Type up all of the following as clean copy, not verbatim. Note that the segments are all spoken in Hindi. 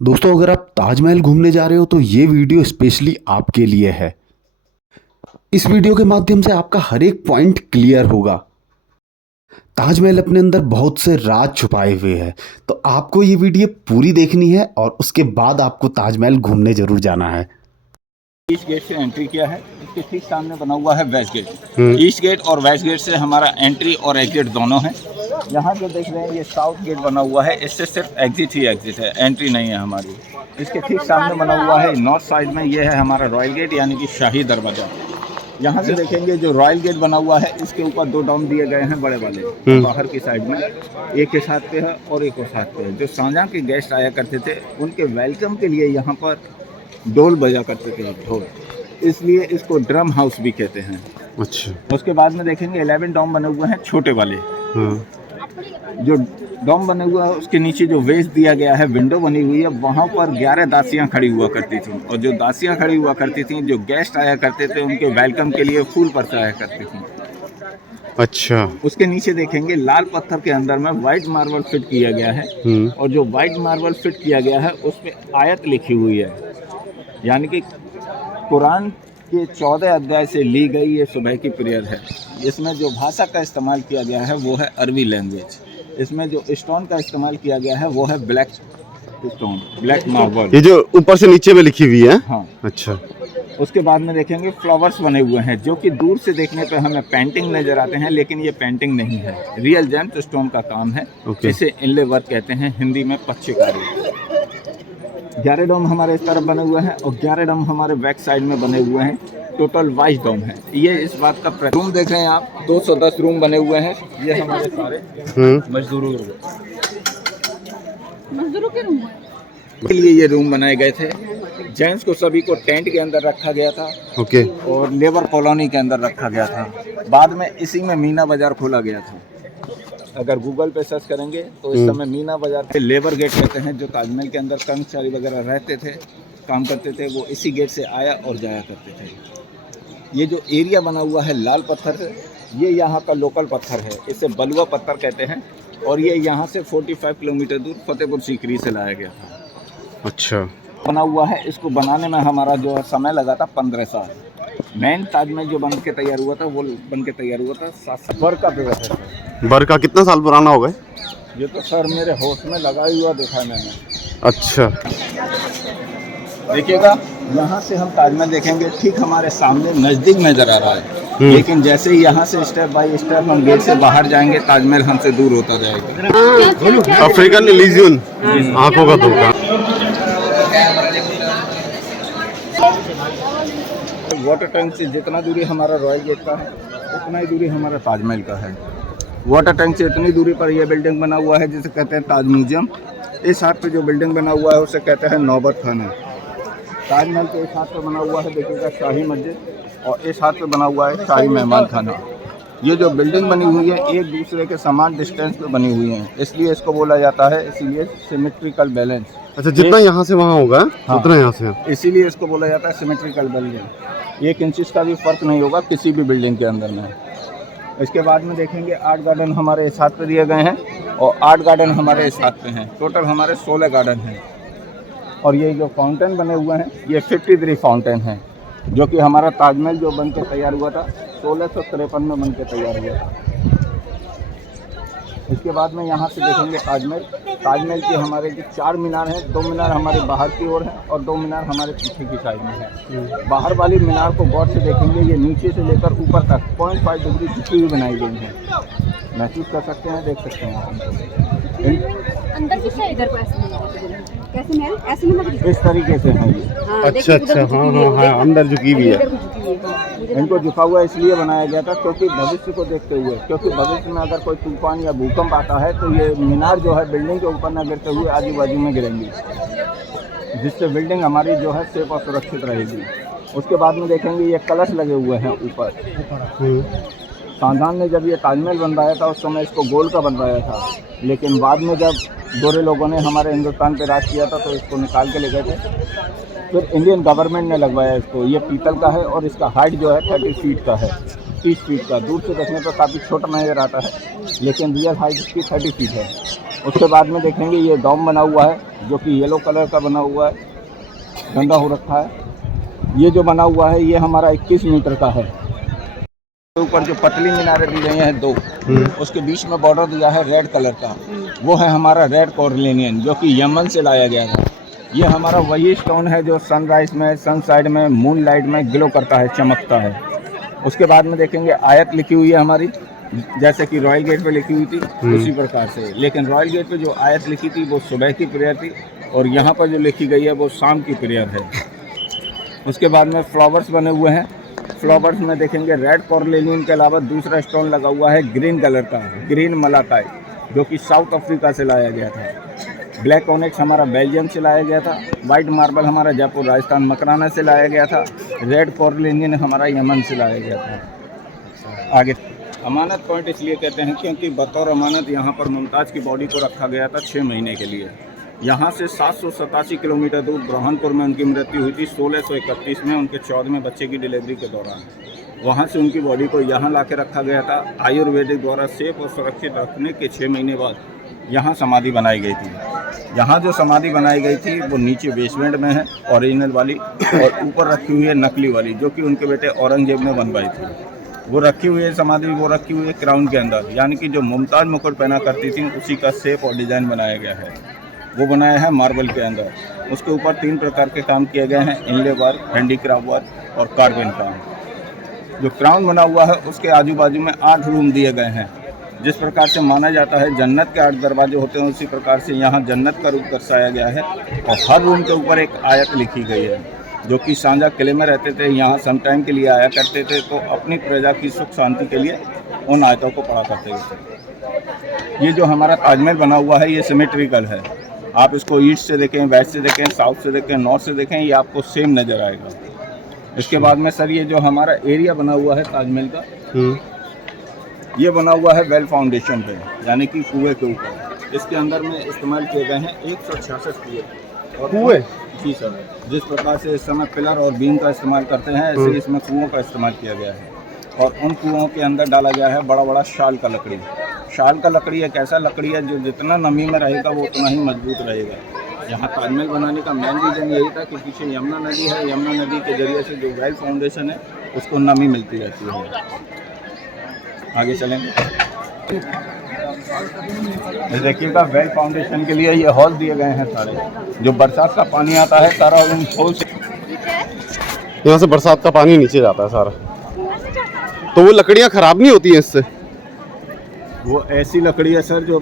दोस्तों अगर आप ताजमहल घूमने जा रहे हो तो ये वीडियो स्पेशली आपके लिए है। इस वीडियो के माध्यम से आपका हर एक पॉइंट क्लियर होगा। ताजमहल अपने अंदर बहुत से राज छुपाए हुए हैं, तो आपको ये वीडियो पूरी देखनी है और उसके बाद आपको ताजमहल घूमने जरूर जाना है। ईस्ट गेट से एंट्री किया है, इसके ठीक सामने बना हुआ है वेस्ट गेट। ईस्ट गेट और वेस्ट गेट से हमारा एंट्री और एग्जिट दोनों है। यहाँ जो देख रहे हैं ये साउथ गेट बना हुआ है, इससे सिर्फ एग्जिट ही एग्जिट है, एंट्री नहीं है हमारी। इसके ठीक सामने बना हुआ है नॉर्थ साइड में, ये है हमारा रॉयल गेट यानी कि शाही दरवाजा। यहाँ से देखेंगे जो रॉयल गेट बना हुआ है इसके ऊपर दो डोम दिए गए हैं बड़े वाले बाहर की साइड में, एक के साथ पे है और एक के साथ पे है। जो शाहजहां के गेस्ट आया करते थे उनके वेलकम के लिए यहाँ पर ढोल बजा करते थे, ढोल, इसलिए इसको ड्रम हाउस भी कहते हैं। अच्छा। उसके बाद में देखेंगे 11 डोम बने हुए हैं छोटे वाले। जो डोम बने हुआ है उसके नीचे जो वेस दिया गया है, विंडो बनी हुई है, वहाँ पर 11 दासियाँ खड़ी हुआ करती थी। और जो दासियाँ खड़ी हुआ करती थी, जो गेस्ट आया करते थे उनके वेलकम के लिए फूल बरसाया करती थी। अच्छा। उसके नीचे देखेंगे लाल पत्थर के अंदर में व्हाइट मार्बल फिट किया गया है। और जो व्हाइट मार्बल फिट किया गया है उस पर आयत लिखी हुई है, यानी कि कुरान के 14 अध्याय से ली गई ये सुबह की प्रेयर है। इसमें जो भाषा का इस्तेमाल किया गया है वो है अरबी लैंग्वेज। इसमें जो स्टोन का इस्तेमाल किया गया है वो है ब्लैक स्टोन, ब्लैक मार्बल। ये जो ऊपर से नीचे में लिखी हुई है। हाँ। अच्छा। उसके बाद में देखेंगे फ्लावर्स बने हुए हैं, जो कि दूर से देखने पे हमें पेंटिंग नजर आते हैं, लेकिन ये पेंटिंग नहीं है, रियल जेम स्टोन का काम है। इसे इनले वर्क कहते हैं, हिंदी में पच्चीकारी। 11 डोम हमारे इस तरफ बने हुए हैं और 11 डोम हमारे बैक साइड में बने हुए हैं। टोटल 22 डोम है। ये इस बात का रूम देख रहे हैं आप, 210 रूम बने हुए हैं। ये हमारे सारे मजदूरों के रूम के लिए ये रूम बनाए गए थे। जेंट्स को सभी को टेंट के अंदर रखा गया था। ओके। और लेबर कॉलोनी के अंदर रखा गया था। बाद में इसी में मीना बाजार खोला गया था। अगर गूगल पे सर्च करेंगे तो इस समय मीना बाजार पे लेबर गेट रहते हैं, जो ताजमहल के अंदर कर्मचारी वगैरह रहते थे, काम करते थे, वो इसी गेट से आया और जाया करते थे। ये जो एरिया बना हुआ है लाल पत्थर से, ये यहाँ का लोकल पत्थर है, इसे बलुआ पत्थर कहते हैं। और ये यहाँ से 45 किलोमीटर दूर फतेहपुर सीकरी से लाया गया था। अच्छा। बना हुआ है, इसको बनाने में हमारा जो समय लगा था 15 साल। मेन ताजमहल जो बन के तैयार हुआ था वो बन के तैयार हुआ था 7 बर का प्रोसेस है। बर का कितना साल पुराना होगा? ये तो सर मेरे होश में लगा हुआ देखा मैंने। अच्छा। देखिएगा, यहाँ से हम ताजमहल देखेंगे, ठीक हमारे सामने नज़दीक नज़र आ रहा है, लेकिन जैसे ही यहाँ से स्टेप बाय स्टेप हम गेट से बाहर जाएंगे ताजमहल हमसे दूर होता जाएगा। अफ्रीकन इल्यूजन, आंखों का धोखा। वाटर टैंक से जितना दूरी हमारा रॉयल गेट का है उतना ही दूरी हमारा ताजमहल का है। वाटर टैंक से इतनी दूरी पर यह बिल्डिंग बना हुआ है जिसे कहते हैं ताज म्यूजियम। इस हाथ पे जो बिल्डिंग बना हुआ है उसे कहते हैं नौबत खाना। ताजमहल के इस हाथ पे बना हुआ है देखिएगा शाही मस्जिद, और इस हाथ पे बना हुआ है शाही मेहमान खाना। ये जो बिल्डिंग बनी हुई है एक दूसरे के समान डिस्टेंस पे बनी हुई है, इसलिए इसको बोला जाता है, इसीलिए सिमेट्रिकल बैलेंस। अच्छा, जितना यहाँ से वहाँ होगा उतना यहाँ से, इसीलिए इसको बोला जाता है सिमेट्रिकल बैलेंस। 1 इंच का भी फर्क नहीं होगा किसी भी बिल्डिंग के अंदर में। इसके बाद में देखेंगे 8 गार्डन हमारे इस हाथ पे दिए गए हैं और 8 गार्डन हमारे इस हाथ पे हैं। टोटल हमारे 16 गार्डन हैं। और ये जो फाउंटेन बने हुए हैं ये 53 फाउंटेन हैं, जो कि हमारा ताजमहल जो बन के तैयार हुआ था 1653 में बन के तैयार हुआ था। इसके बाद में यहाँ से देखेंगे ताजमहल की हमारे जो 4 मीनार हैं, 2 मीनार हमारे बाहर की ओर हैं और 2 मीनार हमारे पीछे की साइड में है। बाहर वाली मीनार को गौर से देखेंगे, ये नीचे से लेकर ऊपर तक 0.5 डिग्री झुकी हुई बनाई गई है। महसूस कर सकते हैं, देख सकते हैं आप। अंदर किस है, इधर कैसे महल ऐसे में लग इस तरीके से है ये। अच्छा अच्छा, हाँ, अंदर झुकी हुई है। इनको झुका हुआ इसलिए बनाया गया था क्योंकि भविष्य को देखते हुए, क्योंकि भविष्य में अगर कोई तूफान या भूकंप आता है तो ये मीनार जो है बिल्डिंग के ऊपर न गिरते हुए आजू बाजू में गिरेंगी, जिससे बिल्डिंग हमारी जो है सेफ और सुरक्षित रहेगी। उसके बाद में देखेंगे ये कलश लगे हुए हैं ऊपर। शाहजहां ने जब ये ताजमहल बनवाया था उस समय इसको गोल का बनवाया था, लेकिन बाद में जब गोरे लोगों ने हमारे हिंदुस्तान पे राज किया था तो इसको निकाल के ले गए थे। फिर इंडियन गवर्नमेंट ने लगवाया इसको। ये पीतल का है और इसका हाइट जो है 30 फीट का है, 30 फीट का। दूर से देखने पर काफ़ी छोटा नज़र आता है, लेकिन रियल हाइट इसकी 30 फीट है। उसके बाद में देखेंगे ये डॉम बना हुआ है जो कि येलो कलर का बना हुआ है, गंदा हो रखा है। ये जो बना हुआ है ये हमारा 21 मीटर का है। ऊपर जो पतली मीनारें दी गई हैं 2, उसके बीच में बॉर्डर दिया है रेड कलर का, वो है हमारा रेड कॉर्लिनियन जो कि यमन से लाया गया था। ये हमारा वही स्टोन है जो सनराइज में, सनसाइड में, मून लाइट में ग्लो करता है, चमकता है। उसके बाद में देखेंगे आयत लिखी हुई है हमारी, जैसे कि रॉयल गेट पे लिखी हुई थी उसी प्रकार से, लेकिन रॉयल गेट पे जो आयत लिखी थी वो सुबह की प्रेयर थी और यहाँ पर जो लिखी गई है वो शाम की प्रेयर है। उसके बाद में फ्लावर्स बने हुए हैं। फ्लावर्स में देखेंगे रेड कॉर्लिनियन के अलावा दूसरा स्टोन लगा हुआ है ग्रीन कलर का, ग्रीन मलाकाई, जो कि साउथ अफ्रीका से लाया गया था। ब्लैक ऑनिक्स हमारा बेल्जियम से लाया गया था। वाइट मार्बल हमारा जयपुर राजस्थान मकराना से लाया गया था। रेड कॉर्लिनियन हमारा यमन से लाया गया था। आगे अमानत पॉइंट इसलिए कहते हैं क्योंकि बतौर अमानत यहाँ पर मुमताज़ की बॉडी को रखा गया था 6 महीने के लिए। यहाँ से 787 किलोमीटर दूर बुरहानपुर में उनकी मृत्यु हुई थी 1631 में, उनके 14वें बच्चे की डिलीवरी के दौरान। वहाँ से उनकी बॉडी को यहाँ ला के रखा गया था। आयुर्वेदिक द्वारा सेफ और सुरक्षित रखने के 6 महीने बाद यहाँ समाधि बनाई गई थी। यहाँ जो समाधि बनाई गई थी वो नीचे बेसमेंट में है ओरिजिनल वाली, और ऊपर रखी हुई है नकली वाली जो कि उनके बेटे औरंगजेब ने बनवाई थी। वो रखी हुई है समाधि, वो रखी हुई है क्राउन के अंदर, यानी कि जो मुमताज़ मुकुट पहना करती थी उसी का शेप और डिज़ाइन बनाया गया है। वो बनाया है मार्बल के अंदर। उसके ऊपर 3 प्रकार के काम किए गए हैं, इनले वर्क, हैंडीक्राफ्ट वर्क और कार्बन काम। जो क्राउन बना हुआ है उसके आजू बाजू में 8 रूम दिए गए हैं। जिस प्रकार से माना जाता है जन्नत के 8 दरवाजे होते हैं, उसी प्रकार से यहाँ जन्नत का रूप दर्शाया गया है। और हर रूम के ऊपर एक आयत लिखी गई है, जो कि सांझा किले में रहते थे, यहाँ सम टाइम के लिए आया करते थे, तो अपनी प्रजा की सुख शांति के लिए उन आयतों को पढ़ा करते थे। ये जो हमारा ताजमहल बना हुआ है ये सिमेट्रिकल है। आप इसको ईस्ट से देखें, वेस्ट से देखें, साउथ से देखें, नॉर्थ से देखें, ये आपको सेम नज़र आएगा। इसके बाद में सर ये जो हमारा एरिया बना हुआ है ताजमहल का, ये बना हुआ है वेल फाउंडेशन पे, यानी कि कुएं के ऊपर। इसके अंदर में इस्तेमाल किए गए हैं 166 कुएं। जी सर, जिस प्रकार से इस समय पिलर और बीम का इस्तेमाल करते हैं, ऐसे इसमें कुओं का इस्तेमाल किया गया है। और उन कुओं के अंदर डाला गया है बड़ा बड़ा शाल का लकड़ी। शाल का लकड़ी एक ऐसा लकड़ी है जो जितना नमी में रहेगा वो उतना ही मजबूत रहेगा। यहाँ ताजमहल बनाने का मेन रीज़न यही था कि पीछे यमुना नदी है, यमुना नदी के जरिए से जो वेल फाउंडेशन है उसको नमी मिलती रहती है। आगे चलेंगे, देखिएगा वेल फाउंडेशन के लिए ये हॉल दिए गए हैं सारे। जो बरसात का पानी आता है सारा उन होल से, यहाँ से बरसात का पानी नीचे जाता है सारा, तो वो लकड़ियाँ खराब नहीं होती हैं इससे? वो ऐसी लकड़ी है सर जो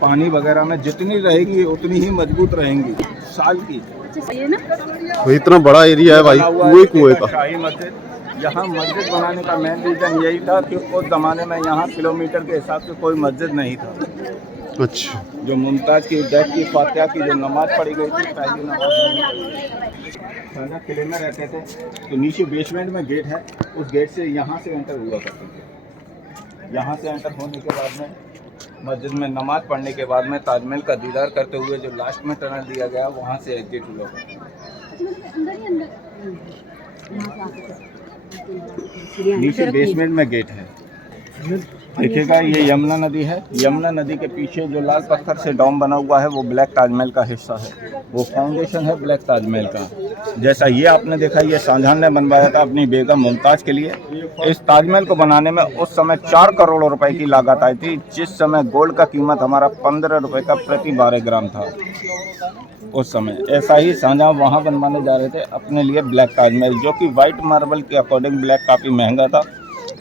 पानी वगैरह में जितनी रहेगी उतनी ही मजबूत रहेंगी, साल की। वो इतना बड़ा एरिया है भाई कुएं का। शाही मस्जिद, यहाँ मस्जिद बनाने का मेन रीज़न यही था कि उस ज़माने में यहाँ किलोमीटर के हिसाब से कोई मस्जिद नहीं था। अच्छा, जो मुमताज़ की डेथ की फातिहा की जो नमाज पढ़ी गई थी, पहली नमाज किले में रहते थे, तो नीचे बेसमेंट में गेट है, उस गेट से यहाँ से एंटर हुआ करते थे। यहाँ से एंटर होने के बाद में मस्जिद में नमाज पढ़ने के बाद में ताजमहल का दीदार करते हुए जो लास्ट में टनल दिया गया वहाँ से एग्जिट हुआ। नीचे बेसमेंट में गेट है। देखिएगा ये यमुना नदी है। यमुना नदी के पीछे जो लाल पत्थर से डॉम बना हुआ है वो ब्लैक ताजमहल का हिस्सा है, वो फाउंडेशन है ब्लैक ताजमहल का। जैसा ये आपने देखा ये शाहजहां ने बनवाया था अपनी बेगम मुमताज़ के लिए। इस ताजमहल को बनाने में उस समय 4 करोड़ रुपए की लागत आई थी, जिस समय गोल्ड का कीमत हमारा 15 रुपये का प्रति 12 ग्राम था उस समय। ऐसा ही शाहजहां वहाँ बनवाने जा रहे थे अपने लिए ब्लैक ताजमहल, जो कि वाइट मार्बल के अकॉर्डिंग ब्लैक काफ़ी महंगा था।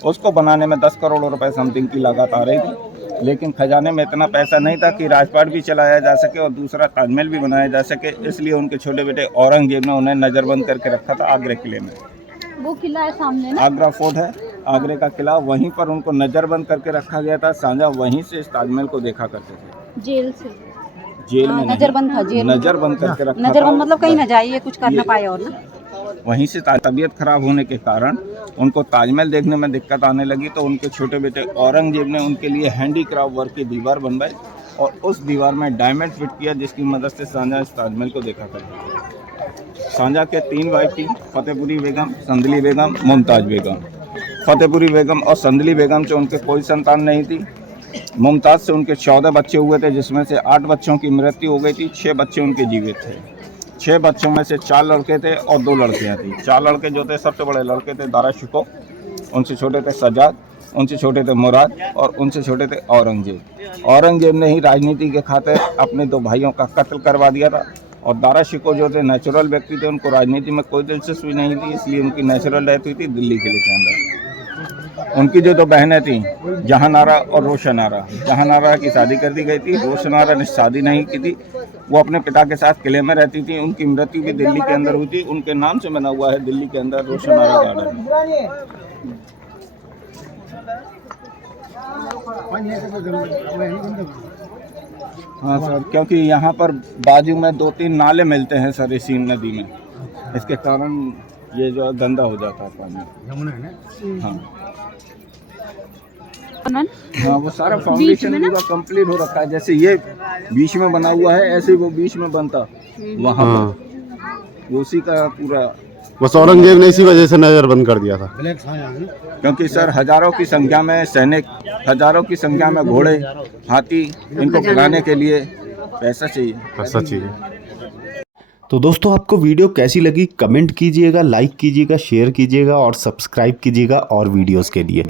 उसको बनाने में 10 करोड़ रुपए समथिंग की लागत आ रही थी, लेकिन खजाने में इतना पैसा नहीं था कि राजपाट भी चलाया जा सके और दूसरा ताजमहल भी बनाया जा सके। इसलिए उनके छोटे बेटे औरंगजेब ने उन्हें नज़रबंद करके रखा था आगरे किले में। वो किला है सामने ना, आगरा फोर्ट है, आगरे का किला, वहीं पर उनको नज़रबंद करके रखा गया था। शाहजहां वहीं से इस ताजमहल को देखा करते थे। जेल से, जेल में नजरबंद था, जेल नज़रबंद करके रखा था। नजरबंद मतलब कहीं ना जाइए, कुछ कर ना पाए। और ना वहीं से तबीयत खराब होने के कारण उनको ताजमहल देखने में दिक्कत आने लगी, तो उनके छोटे बेटे औरंगजेब ने उनके लिए हैंडीक्राफ्ट वर्क की दीवार बनवाई और उस दीवार में डायमंड फिट किया, जिसकी मदद से शाहजहां इस ताजमहल को देखा करते थे। शाहजहां के 3 वाइफ थी, फतेहपुरी बेगम, संदली बेगम, मुमताज़ बेगम। फतेहपुरी बेगम और संदली बेगम से उनके कोई संतान नहीं थी। मुमताज़ से उनके 14 बच्चे हुए थे, जिसमें से 8 बच्चों की मृत्यु हो गई थी, 6 बच्चे उनके जीवित थे। 6 बच्चों में से 4 लड़के थे और 2 लड़कियां थी। 4 लड़के जो थे, सबसे बड़े लड़के थे दारा शिको, उनसे छोटे थे सजाद, उनसे छोटे थे मुराद और उनसे छोटे थे औरंगजेब। औरंगजेब ने ही राजनीति के खातिर अपने 2 भाइयों का कत्ल करवा दिया था। और दारा शिको जो थे नेचुरल व्यक्ति थे, उनको राजनीति में कोई दिलचस्पी नहीं थी, इसलिए उनकी नेचुरल डेथ हुई थी दिल्ली किले के अंदर। उनकी जो 2 बहनें थीं, जहां आरा और रोशन आरा, जहां आरा की शादी कर दी गई थी, रोशन आरा ने शादी नहीं की थी, वो अपने पिता के साथ किले में रहती थी। उनकी मृत्यु भी दिल्ली के अंदर हुई थी। उनके नाम से बना हुआ है दिल्ली के अंदर रोशन आरा गार्डन। हाँ सर, क्योंकि यहाँ पर बाजू में 2-3 नाले मिलते हैं सर इसी नदी में, इसके कारण ये जो है गंदा हो जाता है पानी। हाँ हाँ, वो सारा फाउंडेशन पूरा कंप्लीट हो रखा है। जैसे ये बीच में बना हुआ है, ऐसे वो बीच में बनता वहाँ पर, उसी का पूरा। बस औरंगजेब ने इसी वजह से नजरबंद कर दिया था, क्योंकि सर हजारों की संख्या में सैनिक, हजारों की संख्या में घोड़े, हाथी, इनको भगाने के लिए पैसा चाहिए। ऐसा चाहिए। तो दोस्तों, आपको वीडियो कैसी लगी कमेंट कीजिएगा, लाइक कीजिएगा, शेयर कीजिएगा और सब्सक्राइब कीजिएगा और वीडियोस के लिए।